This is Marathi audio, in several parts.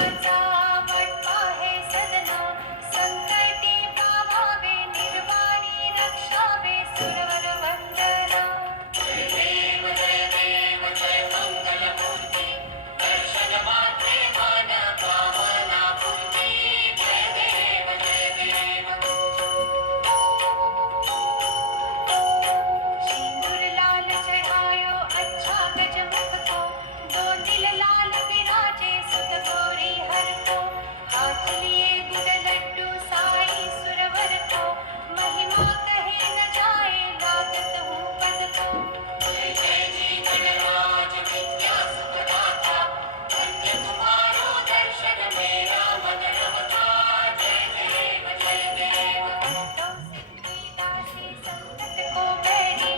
विठ्ठलाचा मठ आहे सदना, संकटी पावावे निर्वाणी रक्षावे सुरवर वंदना. जय देव जय मंगलमूर्ती, दर्शन मात्रे मन पावना पूर्ती. जय देव जय देव. सिंदूर लाल चढ़ायो अच्छा गजमुख को, दो दिल लाल विराजे सुत गौरी हर को. हाथ लिए गुड़ लड्डू साई सुरवर को, महिमा कहे न जाए लागत हूँ पद को. जय जय जी गणराज विद्या सुखदाता, धन्य तुम्हारो दर्शन मेरा मन रमता. जय देव जय देव. तो सिद्धि दासी संकट को बैरी,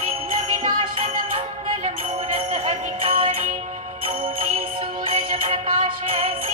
विघ्न विनाशन मंगल मूरत अधिकारी. कोटि सूरज प्रकाश ऐसे